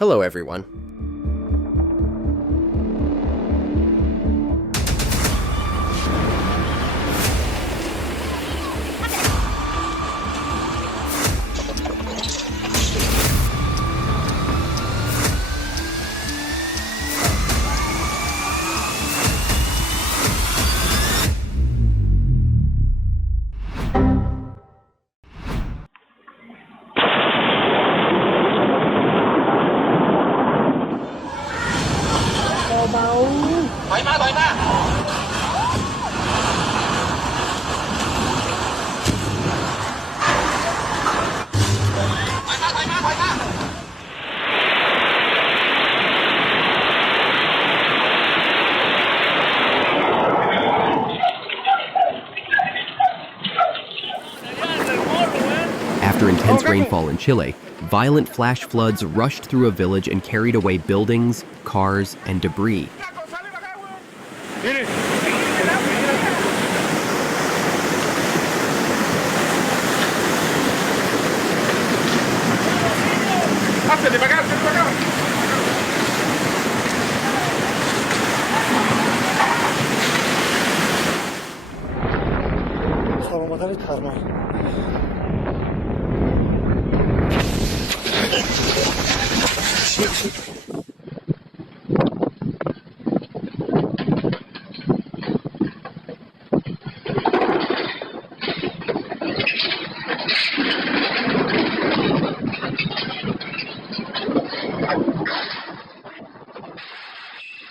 Hello everyone. After intense rainfall in Chile, violent flash floods rushed through a village and carried away buildings, cars, and debris.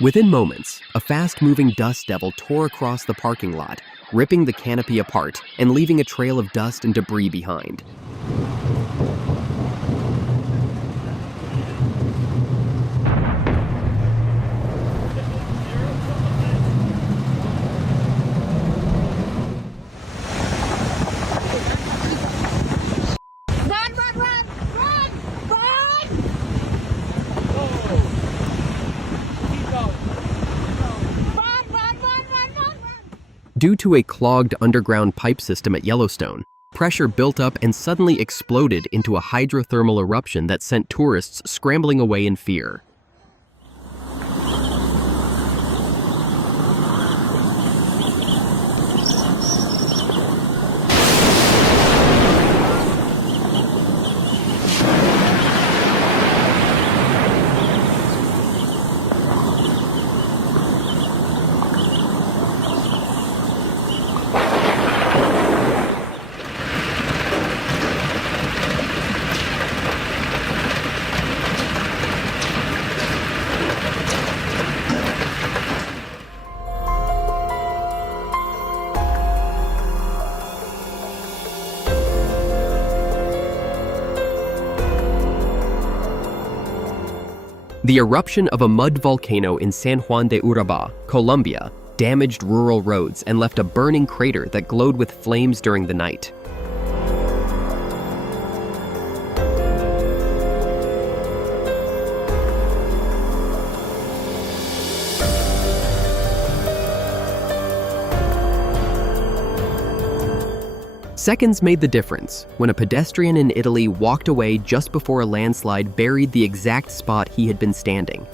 Within moments, a fast-moving dust devil tore across the parking lot, ripping the canopy apart and leaving a trail of dust and debris behind. Due to a clogged underground pipe system at Yellowstone, pressure built up and suddenly exploded into a hydrothermal eruption that sent tourists scrambling away in fear. The eruption of a mud volcano in San Juan de Urabá, Colombia, damaged rural roads and left a burning crater that glowed with flames during the night. Seconds made the difference when a pedestrian in Italy walked away just before a landslide buried the exact spot he had been standing.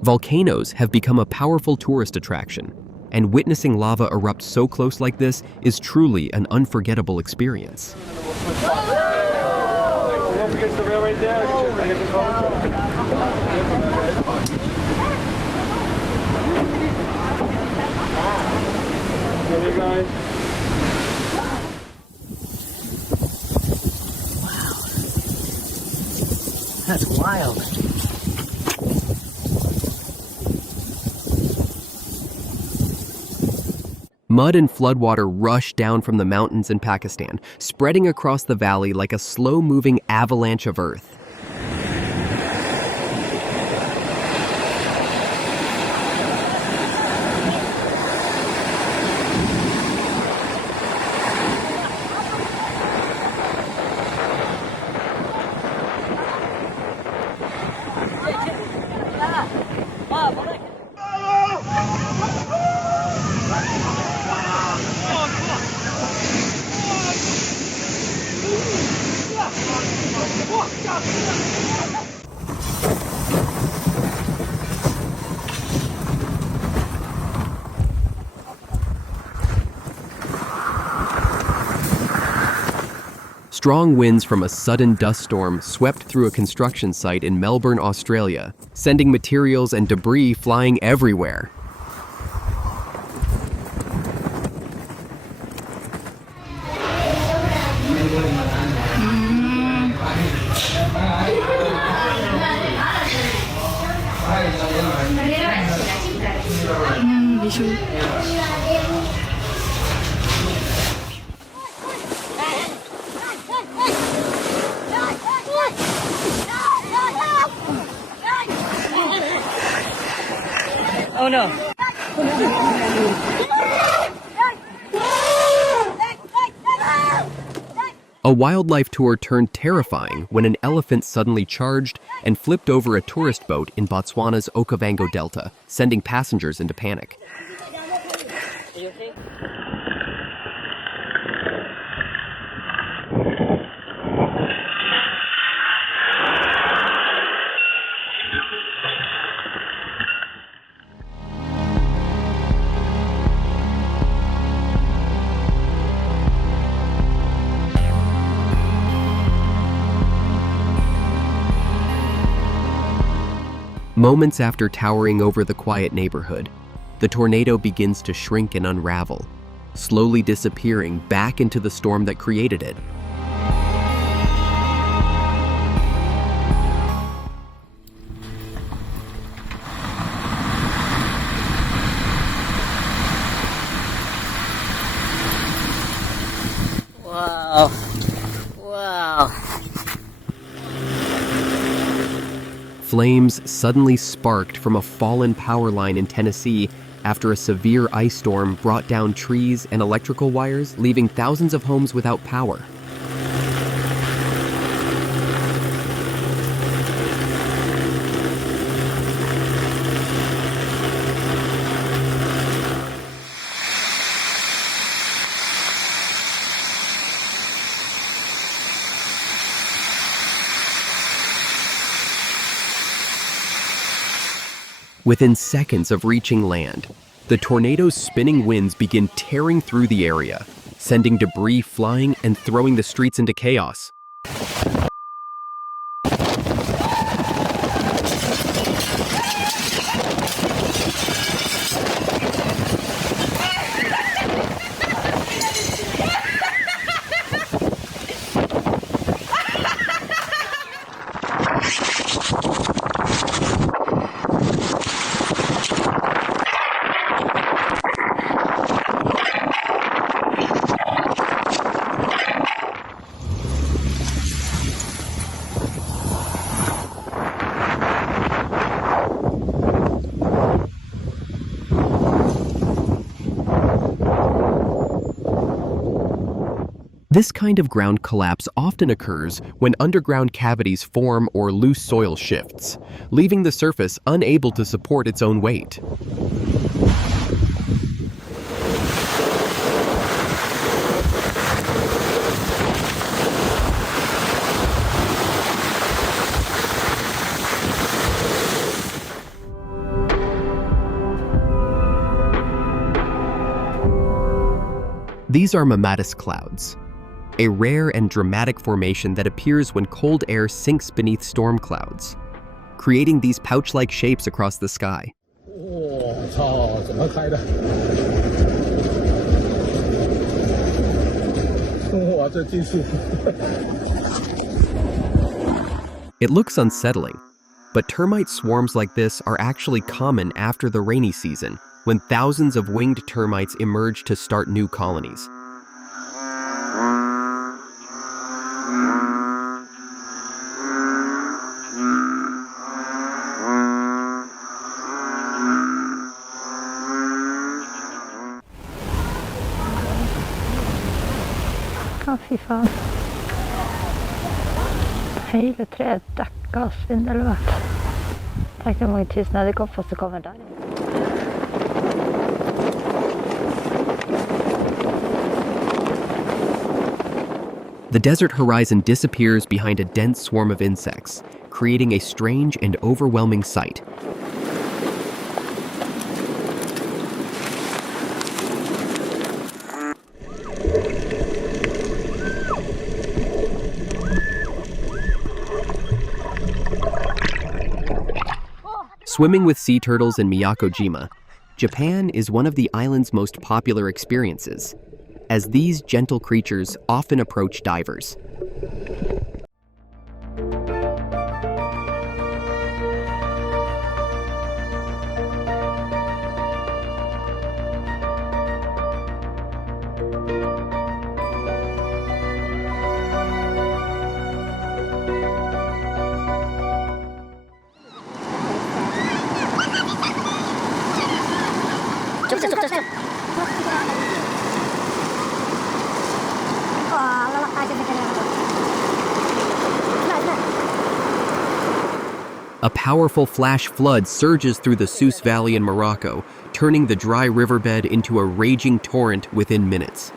Volcanoes have become a powerful tourist attraction, and witnessing lava erupt so close like this is truly an unforgettable experience. That's wild. Mud and floodwater rush down from the mountains in Pakistan, spreading across the valley like a slow-moving avalanche of earth. Strong winds from a sudden dust storm swept through a construction site in Melbourne, Australia, sending materials and debris flying everywhere. Oh no. A wildlife tour turned terrifying when an elephant suddenly charged and flipped over a tourist boat in Botswana's Okavango Delta, sending passengers into panic. Are you okay? Moments after towering over the quiet neighborhood, the tornado begins to shrink and unravel, slowly disappearing back into the storm that created it. Wow. Wow. Flames suddenly sparked from a fallen power line in Tennessee after a severe ice storm brought down trees and electrical wires, leaving thousands of homes without power. Within seconds of reaching land, the tornado's spinning winds begin tearing through the area, sending debris flying and throwing the streets into chaos. This kind of ground collapse often occurs when underground cavities form or loose soil shifts, leaving the surface unable to support its own weight. These are mammatus clouds, a rare and dramatic formation that appears when cold air sinks beneath storm clouds, creating these pouch-like shapes across the sky. It looks unsettling, but termite swarms like this are actually common after the rainy season, when thousands of winged termites emerge to start new colonies. Fy fan. Hele treet dekka av spindelvev. Tenk hvor mange tusen edderkopper som kommer der. The desert horizon disappears behind a dense swarm of insects, creating a strange and overwhelming sight. Swimming with sea turtles in Miyako-jima, Japan is one of the island's most popular experiences, as these gentle creatures often approach divers. A powerful flash flood surges through the Sousse Valley in Morocco, turning the dry riverbed into a raging torrent within minutes.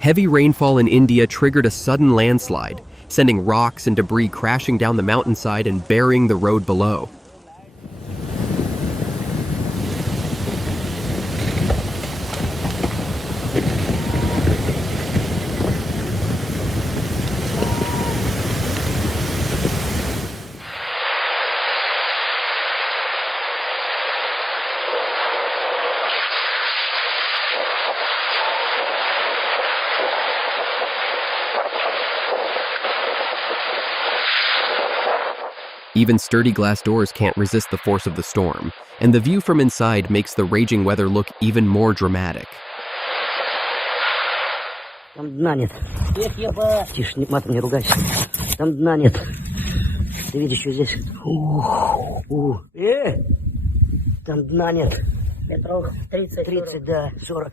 Heavy rainfall in India triggered a sudden landslide, sending rocks and debris crashing down the mountainside and burying the road below. Even sturdy glass doors can't resist the force of the storm, and the view from inside makes the raging weather look even more dramatic. Там дна нет. Тише, матом не ругайся. Там дна нет. Ты видишь, что здесь? Там дна нет. Метров 30. 30, да, 40.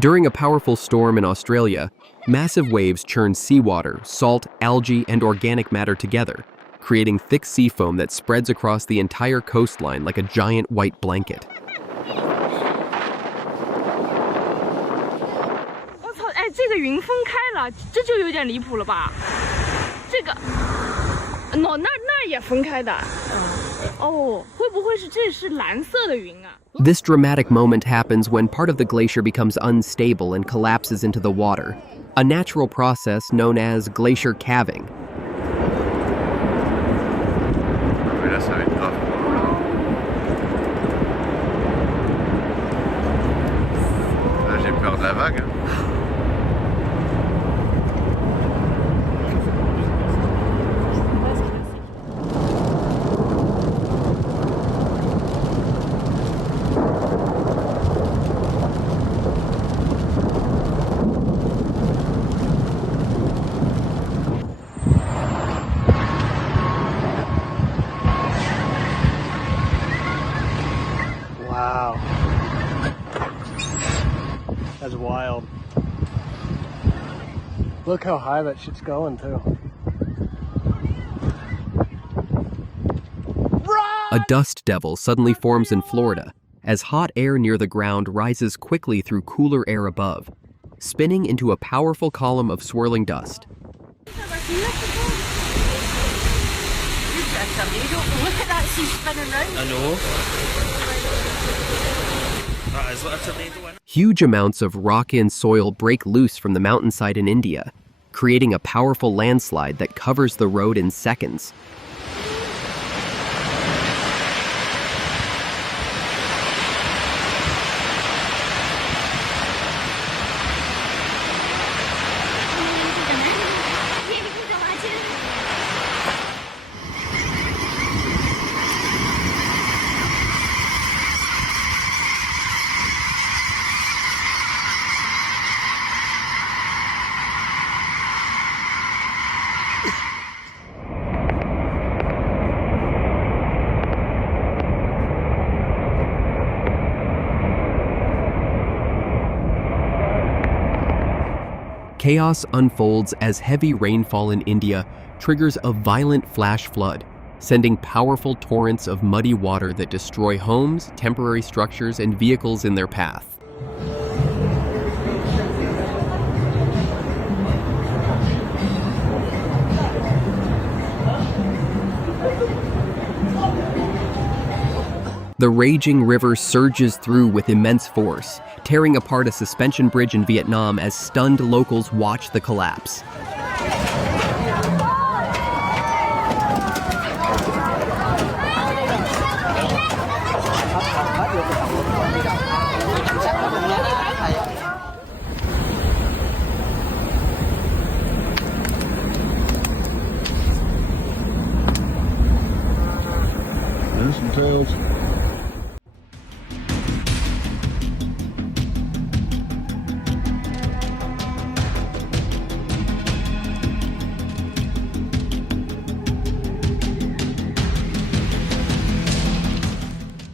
During a powerful storm in Australia, massive waves churn seawater, salt, algae, and organic matter together, creating thick sea foam that spreads across the entire coastline like a giant white blanket. This dramatic moment happens when part of the glacier becomes unstable and collapses into the water, a natural process known as glacier calving. Là, ça va être grave. Là, j'ai peur de la vague. Wow. That's wild. Look how high that shit's going too. A dust devil suddenly forms in Florida, as hot air near the ground rises quickly through cooler air above, spinning into a powerful column of swirling dust. Huge amounts of rock and soil break loose from the mountainside in India, creating a powerful landslide that covers the road in seconds. Chaos unfolds as heavy rainfall in India triggers a violent flash flood, sending powerful torrents of muddy water that destroy homes, temporary structures, and vehicles in their path. The raging river surges through with immense force, tearing apart a suspension bridge in Vietnam as stunned locals watch the collapse. There's some tails.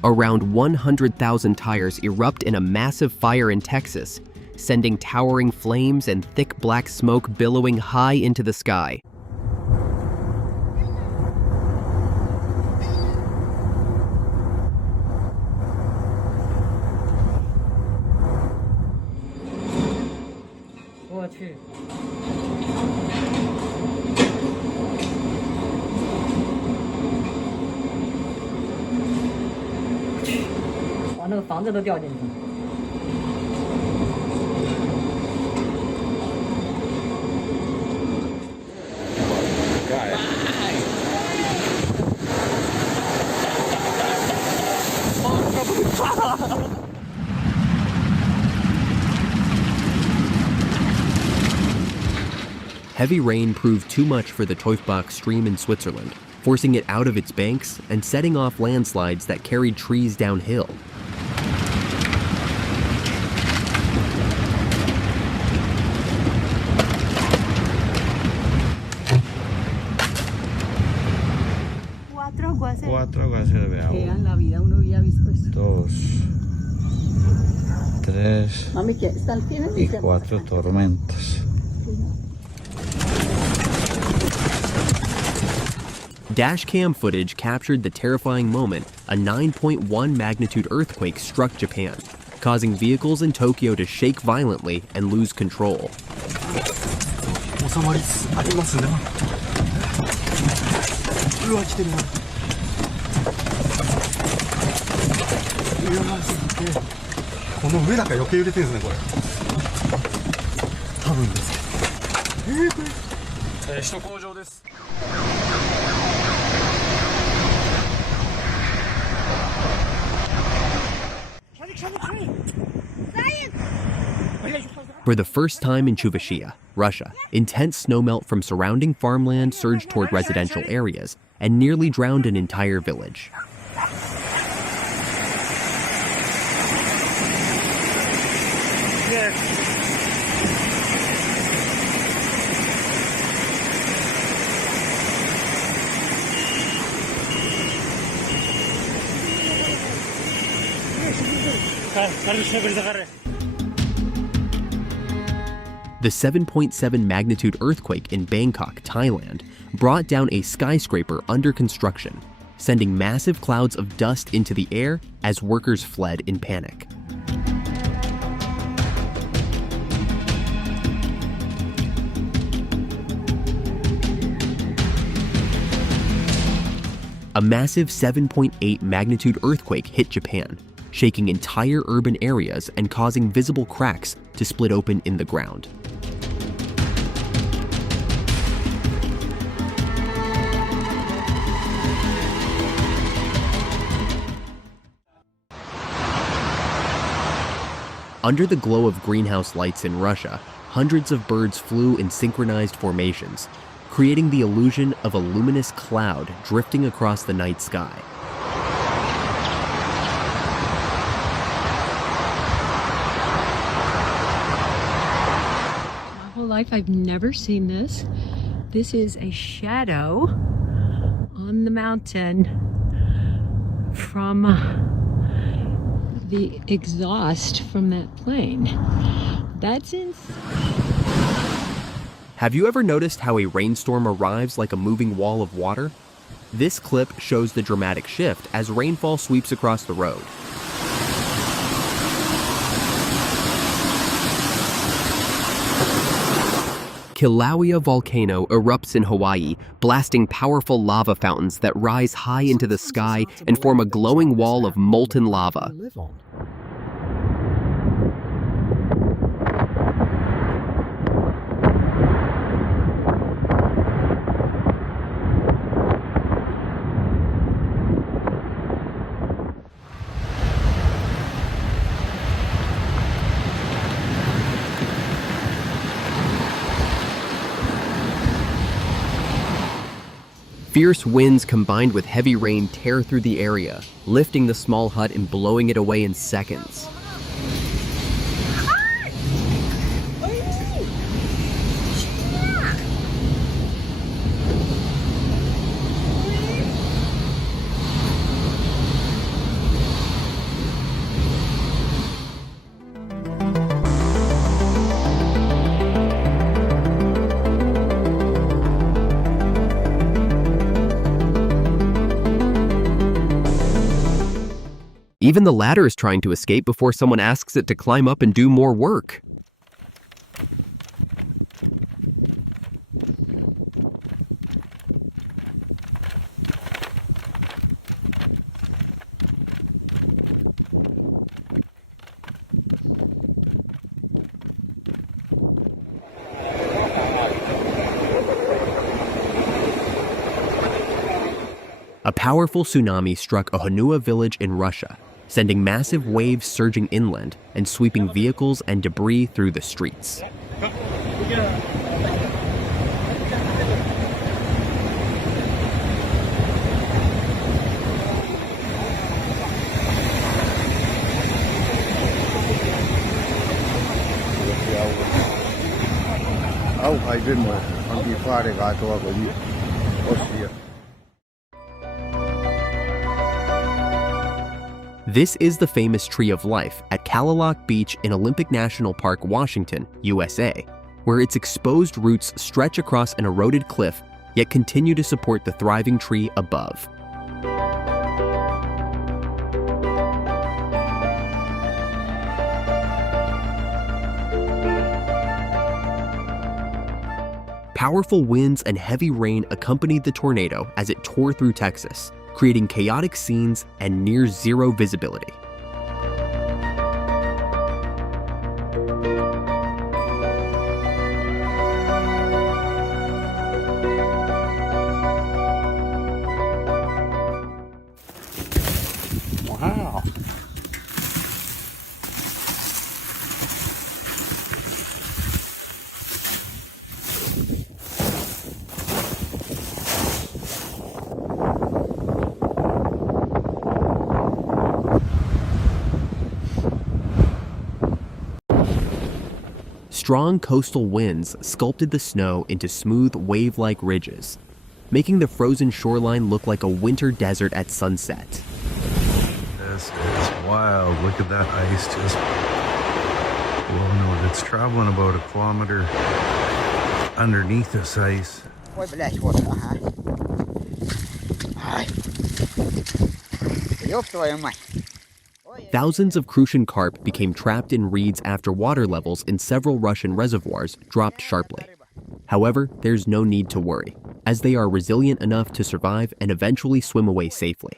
Around 100,000 tires erupt in a massive fire in Texas, sending towering flames and thick black smoke billowing high into the sky. Heavy rain proved too much for the Teufbach stream in Switzerland, forcing it out of its banks and setting off landslides that carried trees downhill. Cuatro aguaceros de agua. En la vida uno había visto eso. 2, 3 Mami, que está al fin y 4 tormentas. Dashcam footage captured the terrifying moment a 9.1 magnitude earthquake struck Japan, causing vehicles in Tokyo to shake violently and lose control. For the first time in Chuvashia, Russia, intense snowmelt from surrounding farmland surged toward residential areas and nearly drowned an entire village. The 7.7 magnitude earthquake in Bangkok, Thailand, brought down a skyscraper under construction, sending massive clouds of dust into the air as workers fled in panic. A massive 7.8 magnitude earthquake hit Japan, shaking entire urban areas and causing visible cracks to split open in the ground. Under the glow of greenhouse lights in Russia, hundreds of birds flew in synchronized formations, creating the illusion of a luminous cloud drifting across the night sky. My whole life I've never seen this. This is a shadow on the mountain from the exhaust from that plane. That's insane. Have you ever noticed how a rainstorm arrives like a moving wall of water? This clip shows the dramatic shift as rainfall sweeps across the road. Kilauea volcano erupts in Hawaii, blasting powerful lava fountains that rise high into the sky and form a glowing wall of molten lava. Fierce winds combined with heavy rain tear through the area, lifting the small hut and blowing it away in seconds. Even the ladder is trying to escape before someone asks it to climb up and do more work. A powerful tsunami struck a Honua village in Russia, sending massive waves surging inland and sweeping vehicles and debris through the streets. This is the famous Tree of Life at Kalaloch Beach in Olympic National Park, Washington, USA, where its exposed roots stretch across an eroded cliff, yet continue to support the thriving tree above. Powerful winds and heavy rain accompanied the tornado as it tore through Texas, creating chaotic scenes and near-zero visibility. Wow. Strong coastal winds sculpted the snow into smooth wave-like ridges, making the frozen shoreline look like a winter desert at sunset. This is wild. Look at that ice just blowing out. It's traveling about 1 kilometer underneath this ice. Thousands of crucian carp became trapped in reeds after water levels in several Russian reservoirs dropped sharply. However, there's no need to worry, as they are resilient enough to survive and eventually swim away safely.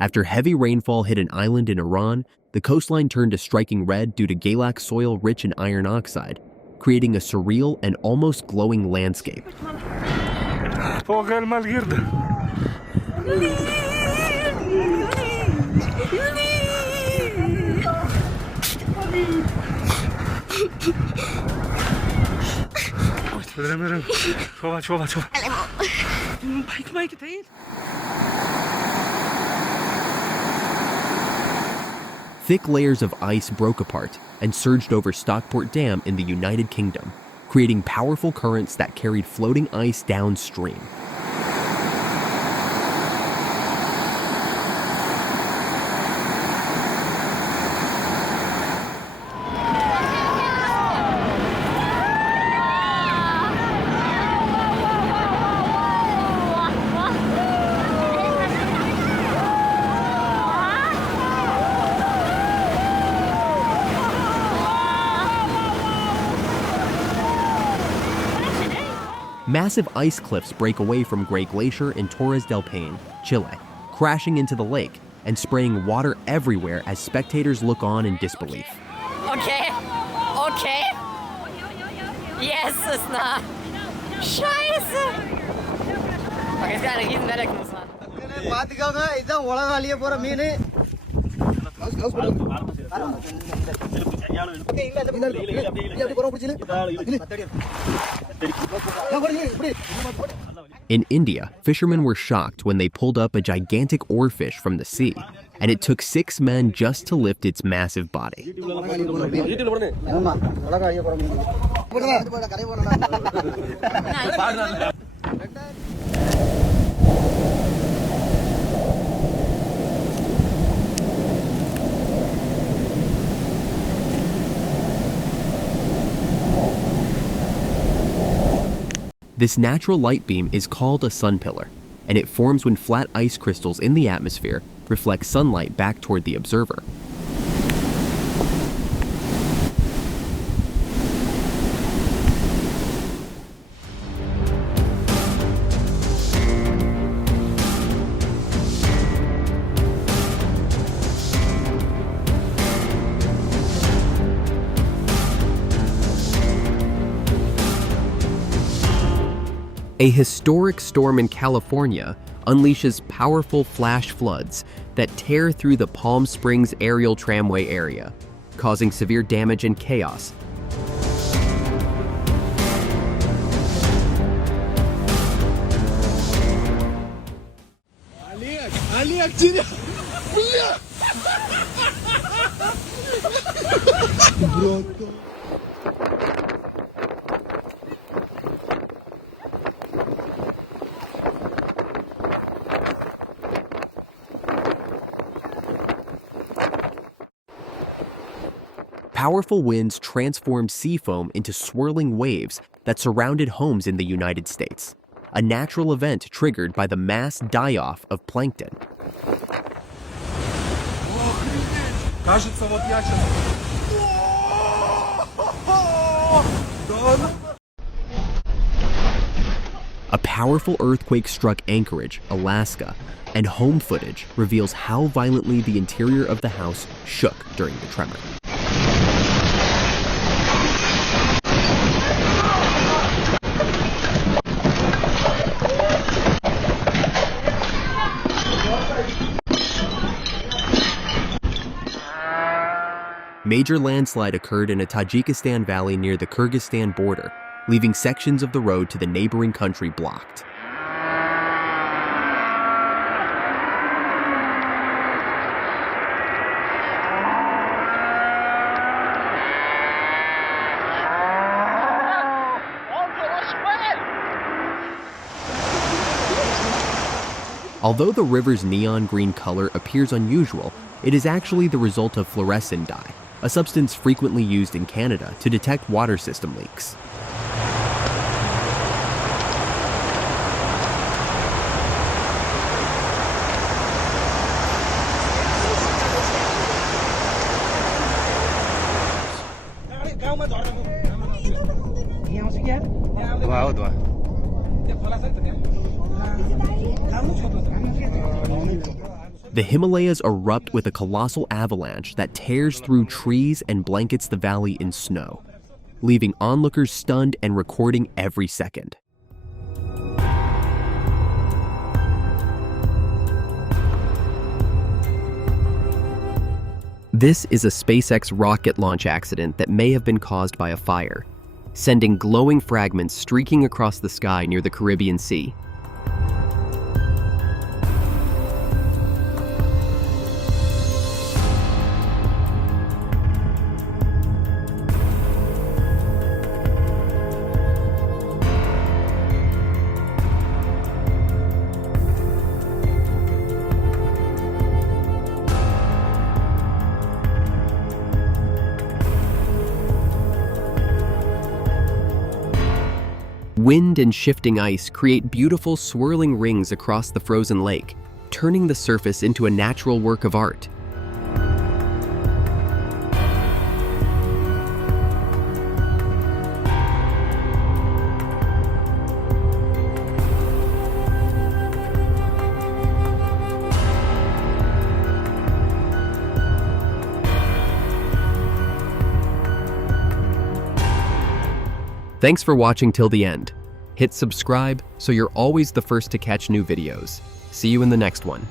After heavy rainfall hit an island in Iran, the coastline turned to striking red due to Galak soil rich in iron oxide, creating a surreal and almost glowing landscape. Thick layers of ice broke apart and surged over Stockport Dam in the United Kingdom, creating powerful currents that carried floating ice downstream. Massive ice cliffs break away from Great Glacier in Torres del Paine, Chile, crashing into the lake and spraying water everywhere as spectators look on in disbelief. Okay. Okay. Yes, ist nah. Scheiße. Okay, ist eine riesen Welle muss man. In India, fishermen were shocked when they pulled up a gigantic oarfish from the sea, and it took 6 men just to lift its massive body. This natural light beam is called a sun pillar, and it forms when flat ice crystals in the atmosphere reflect sunlight back toward the observer. A historic storm in California unleashes powerful flash floods that tear through the Palm Springs aerial tramway area, causing severe damage and chaos. Powerful winds transformed seafoam into swirling waves that surrounded homes in the United States, a natural event triggered by the mass die-off of plankton. A powerful earthquake struck Anchorage, Alaska, and home footage reveals how violently the interior of the house shook during the tremor. Major landslide occurred in a Tajikistan valley near the Kyrgyzstan border, leaving sections of the road to the neighboring country blocked. Although the river's neon green color appears unusual, it is actually the result of fluorescent dye, a substance frequently used in Canada to detect water system leaks. The Himalayas erupt with a colossal avalanche that tears through trees and blankets the valley in snow, leaving onlookers stunned and recording every second. This is a SpaceX rocket launch accident that may have been caused by a fire, sending glowing fragments streaking across the sky near the Caribbean Sea. Wind and shifting ice create beautiful swirling rings across the frozen lake, turning the surface into a natural work of art. Thanks for watching till the end. Hit subscribe so you're always the first to catch new videos. See you in the next one.